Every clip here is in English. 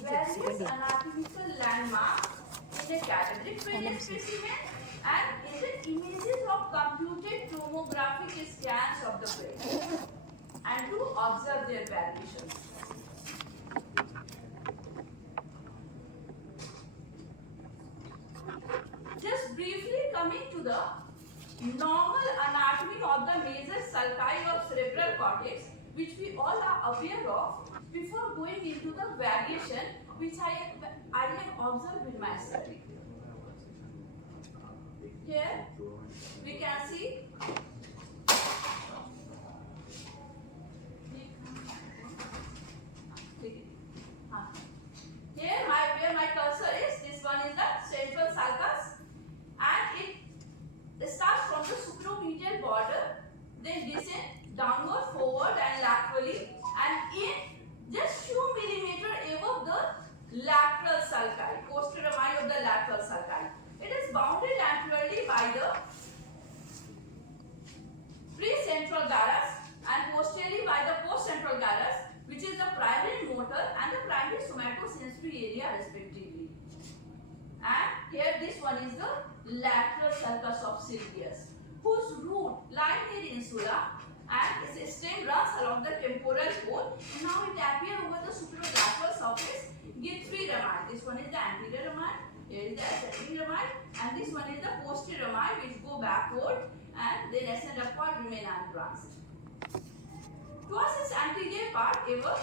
various anatomical landmarks in a cadaveric brain specimen and in the images of computed tomographic scans of the brain and to observe their variations. Just briefly coming to the normal anatomy of the major sulci of cerebral cortex, which we all are aware of, before going into the variation which I have observed in my study. Here we can see here where my cursor is, this one is the central sulcus, and it starts from the supromedial border, then descend downward, forward and laterally, and in just few millimeter above the lateral sulci, posteromai of the lateral sulci. It is bounded anteriorly by the precentral gyrus and posteriorly by the postcentral gyrus, which is the primary motor and the primary somatosensory area respectively. And here this one is the lateral sulcus of Sylvius, whose root line near insula and its stem runs along the temporal bone. Now it appears over the superolateral surface, give three rami. This one is the anterior rami, here is the ascending rami, and this one is the posterior rami, which go backward and then ascend upward, remain unbranched. Towards its anterior part, ever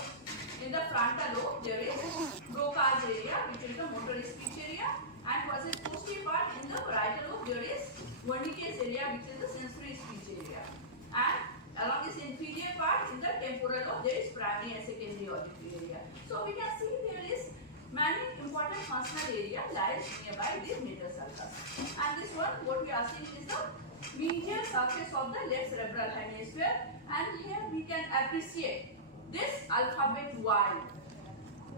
in the frontal lobe, there is Broca's area, which is the motor speech area, and towards its posterior part, in the parietal lobe, there is Wernicke's area, which is the sensory speech area, and along this inferior part, in the temporal lobe, there is primary and secondary auditory area. So we can see there is many important functional area lies nearby this major sulcus. And this one, what we are seeing is the medial surface of the left cerebral hemisphere, and here we can appreciate this alphabet Y,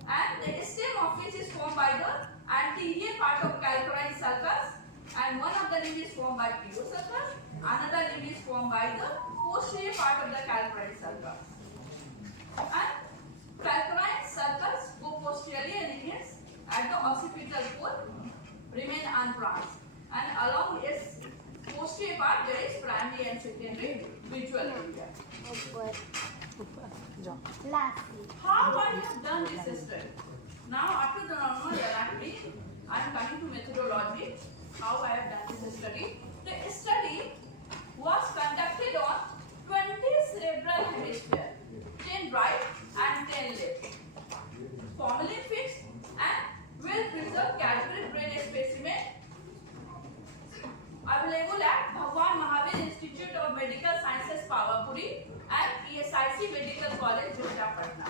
and the stem of which is formed by the anterior part of calcarine sulcus, and one of the limb is formed by pediosulcus, another limb is formed by the posterior part of the calcarine sulcus. And calcarine sulcus go posteriorly and remains at the occipital pole, remain unbranched, and along its posterior part there is primary and secondary visual area. How I have done this study? Now after the normal anatomy, I am coming to methodology. How I have done this study? The study was conducted on 20 cerebral hemisphere, 10 right and 10 left, formally fixed and well preserved cadaveric brain specimen available at Bhagwan Mahavir Institute of Medical Sciences, Pawapuri, and AIIMS Medical College, Joita, Patna.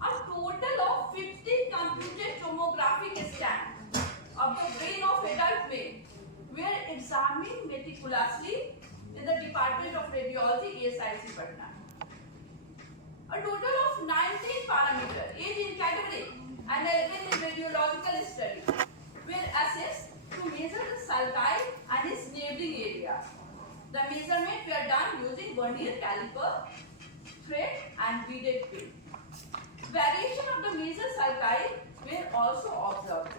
A total of 50 computed tomographic scans of the brain of adult male were examined meticulously in the Department of Radiology, AIIMS, Patna. A total of 19 parameters, 8 in cadaveric and 11 in radiological study, were assessed to measure the sulci and its neighboring area. The measurements were done using vernier caliper, thread and beaded pin. Variation of the major sulci were also observed.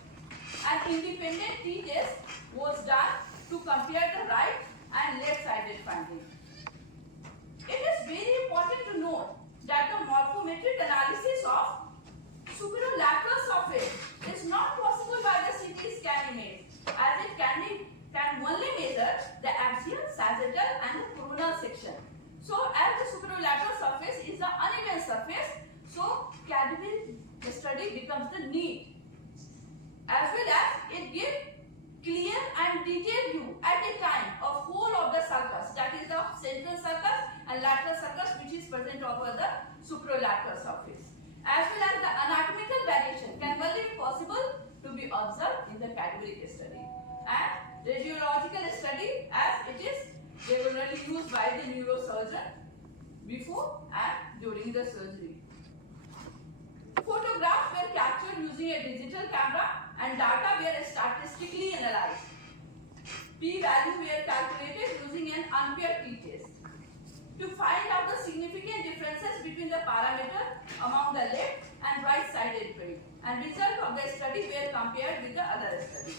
An independent t-test was done to compare the right and left-sided findings. It is very important to note that the morphometric analysis of superolateral surface is not possible by the CT scan image, as it can only measure the axial, sagittal and the coronal section. So as the superolateral surface is the uneven surface, so cadaveric study becomes the need, as well as it gives clear and detailed view at a time of whole of the sulcus, that is the central sulcus and lateral sulcus, which is present over the superolateral surface, as well as the anatomical variation can only be possible to be observed in the cadaveric study. And radiological study, as it is regularly used by the neurosurgeon before and during the surgery. Photographs were captured using a digital camera and data were statistically analyzed. P-value were calculated using an unpaired t-test. To find out the significant differences between the parameter among the left and right-sided brain. And results of the study were compared with the other study.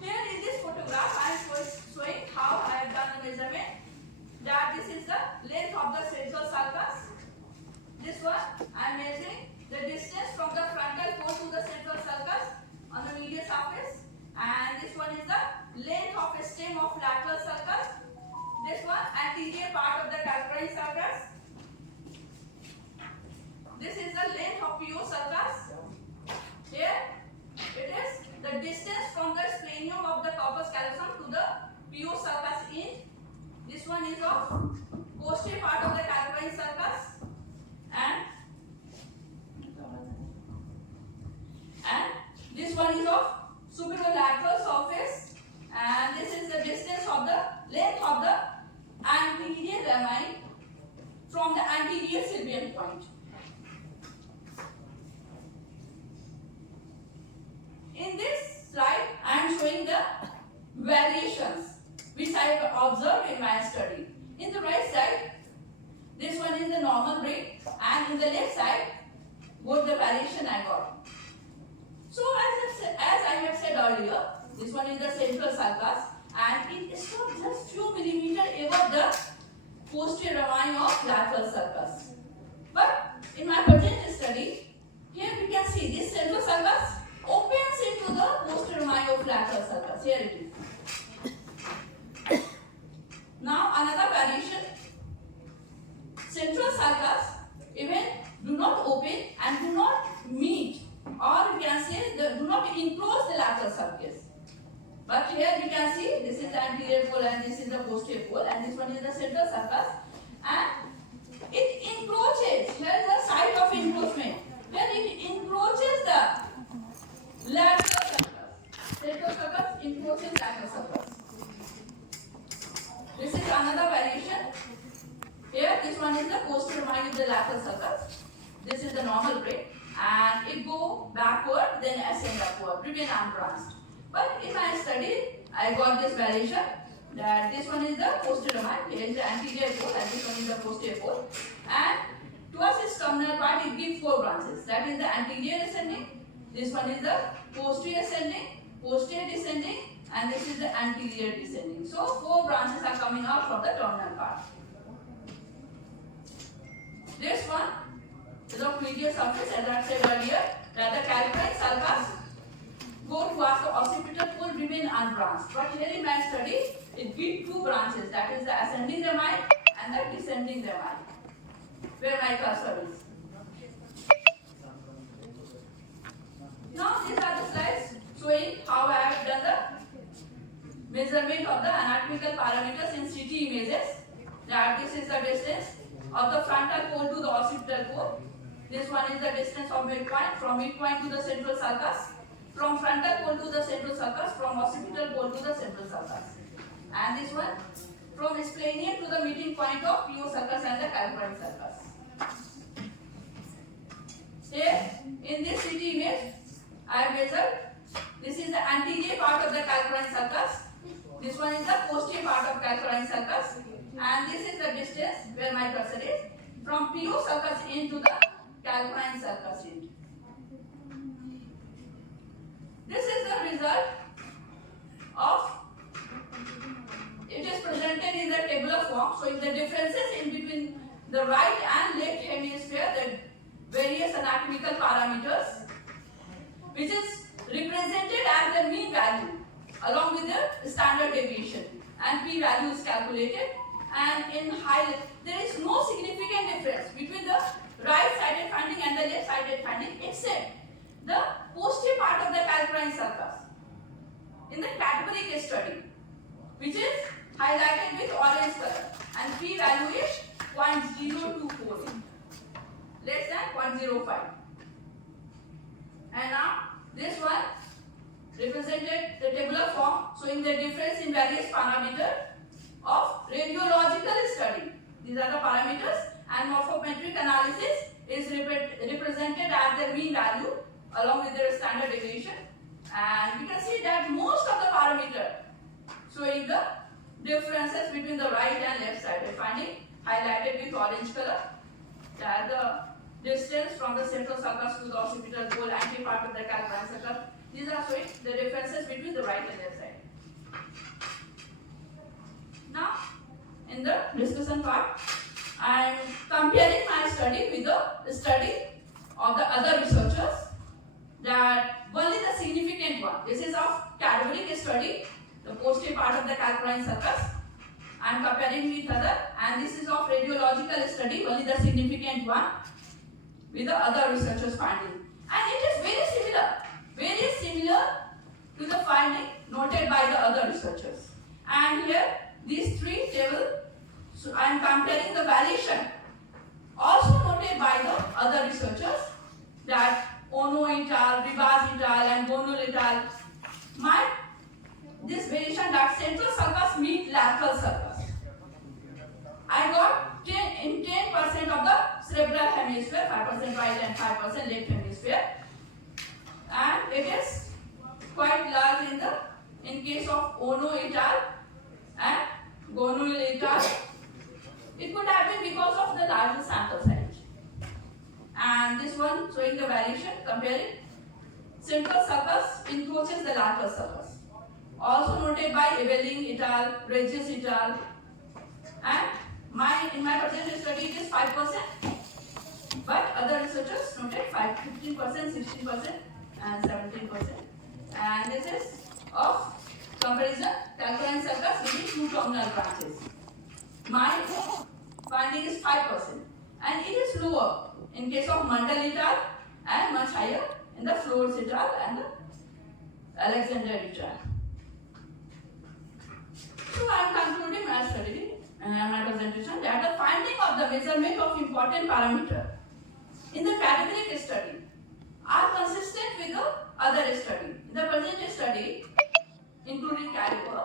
Here in this photograph, I am showing how I have done the measurement. That this is the length of the cerebral sulcus. This one I am measuring the distance from the frontal core to the central sulcus on the medial surface, and this one is the length of a stem of lateral sulcus. This one anterior part of the calcarine sulcus. This is the length of PO sulcus. Here it is the distance from the splenium of the corpus callosum to the PO sulcus in. This one is of posterior part of the calcarine sulcus, and this one is of superolateral surface, and this is the distance of the length of the anterior lamine from the anterior Sylvian point. In this slide, I am showing the variations which I have observed in my study. In the right side, this one is the normal brain, and in the left side, both the variation I got. So as I have said earlier, this one is the central sulcus, and it is just few millimeters above the posterior lamine of lateral sulcus. But in my present study, here we can see this central sulcus opens into the posterior lamine of lateral sulcus. Here it is. Now another variation. Central sulcus even do not open and do not meet, or you can say do not enclose the lateral sulcus. But here we can see this is the anterior pole and this is the posterior pole, and this one is the central sulcus, and it encroaches. Here is the site of encroachment. Here it encroaches the lateral sulcus. Central sulcus encroaches lateral sulcus. This is another variation. Here this one is the posterior lamine of the lateral sulcus. This is the normal brain, and it go backward then ascend upward, remain unbranched. But in my study, I got this variation that this one is the posterior lamine, here is the anterior pole, and this one is the posterior pole. And towards its terminal part, it gives 4 branches. That is the anterior ascending. This one is the posterior ascending, posterior descending, and this is the anterior descending. So 4 branches are coming out from the terminal part. This one is of medial surface, as I said earlier, that the calcarine sulcus go towards the occipital pole, remain unbranched. But here in my study, it gives 2 branches, that is the ascending lamine and the descending lamine, where my cursor is. Now these are the slides showing how I have done the measurement of the anatomical parameters in CT images. That this is the distance of the frontal pole to the occipital pole. This one is the distance of midpoint, from midpoint to the central sulcus, from frontal pole to the central sulcus, from occipital pole to the central sulcus. And this one from splenium to the meeting point of PO sulcus and the calcarine sulcus. Here in this CT image, I have measured. This is the anterior part of the calcarine sulcus. This one is the posterior part of calcarine sulcus, and this is the distance where my cursor is from PO sulcus into the calcarine sulcus end. This is the result of, it is presented in the tabular form, showing the differences in between the right and left hemisphere, the various anatomical parameters, which is represented as the mean value along with the standard deviation, and p value is calculated, and in highlight there is no significant difference between the right sided finding and the left sided finding except the posterior part of the calcarine sulcus in the categoric study, which is highlighted with orange color, and p value is 0.024, less than 0.05. And now this one represented the tabular form showing the difference in various parameters of radiological study. These are the parameters, and morphometric analysis is represented as the mean value along with their standard deviation. And we can see that most of the parameters showing the differences between the right and left sided finding highlighted with orange color. that the distance from the central sulcus to the occipital pole, anterior part of the calcareous sulcus. These are showing the differences between the right and left side. Now, in the discussion part, I am comparing my study with the study of the other researchers. That only the significant one. This is of cadaveric study, the posterior part of the calcareous sulcus. I am comparing with other, and this is of radiological study, only the significant one with the other researchers' finding. And it is very similar to the finding noted by the other researchers. And here, these three tables, so I am comparing the variation also noted by the other researchers, that Ono et al., Rivas et al., and Bonul et al. This variation that central sulcus meet lateral sulcus. I got 10% of the cerebral hemisphere, 5% right and 5% left hemisphere, and it is quite large in case of Ono et al. And Bonul et al. It could have been because of the larger sample size. And this one showing the variation comparing central sulcus encroaches the lateral sulcus. Also noted by Ebeling et al., Regis et al. And in my present study it is 5%, but other researchers noted 15%, 16%, and 17%. And this is of comparison calcareous sulcus between two terminal branches. My finding is 5%, and it is lower in case of Mandal et al. And much higher in the Flores et al. And the Alexander et al. So I am concluding my study and my presentation that the finding of the measurement of important parameter in the cadaveric study are consistent with the other study. In the present study, including cadaver,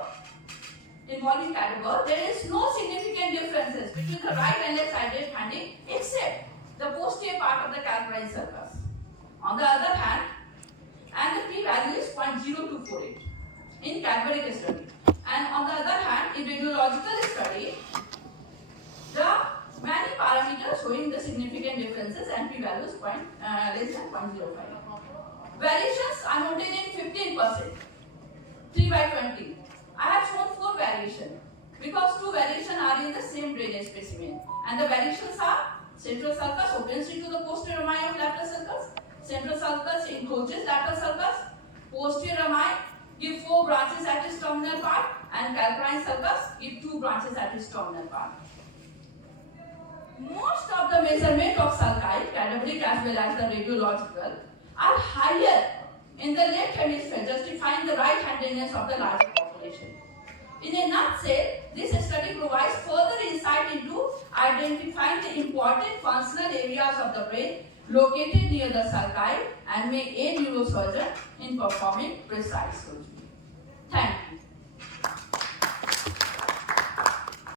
involving cadaver, there is no significant differences between the right and left sided finding except the posterior part of the calcareous sulcus. On the other hand, and the p-value is 0.0248 in cadaveric study. And on the other hand, in radiological study, the many parameters showing the significant differences and p-values less than 0.05. Variations are noted in 15%, 3 by 20. I have shown 4 variations because 2 variations are in the same drainage specimen, and the variations are central sulcus opens into the posterior rami of lateral sulcus, central sulcus encroaches lateral sulcus, posterior rami give 4 branches at its terminal part, and calcareous sulcus give 2 branches at its terminal part. Most of the measurement of sulci, cadaveric as well as the radiological, are higher in the left hemisphere, justifying the right-handedness of the larger population. In a nutshell, this study provides further insight into identifying the important functional areas of the brain located near the sulci and may aid neurosurgeon in performing precise surgery. Thank you.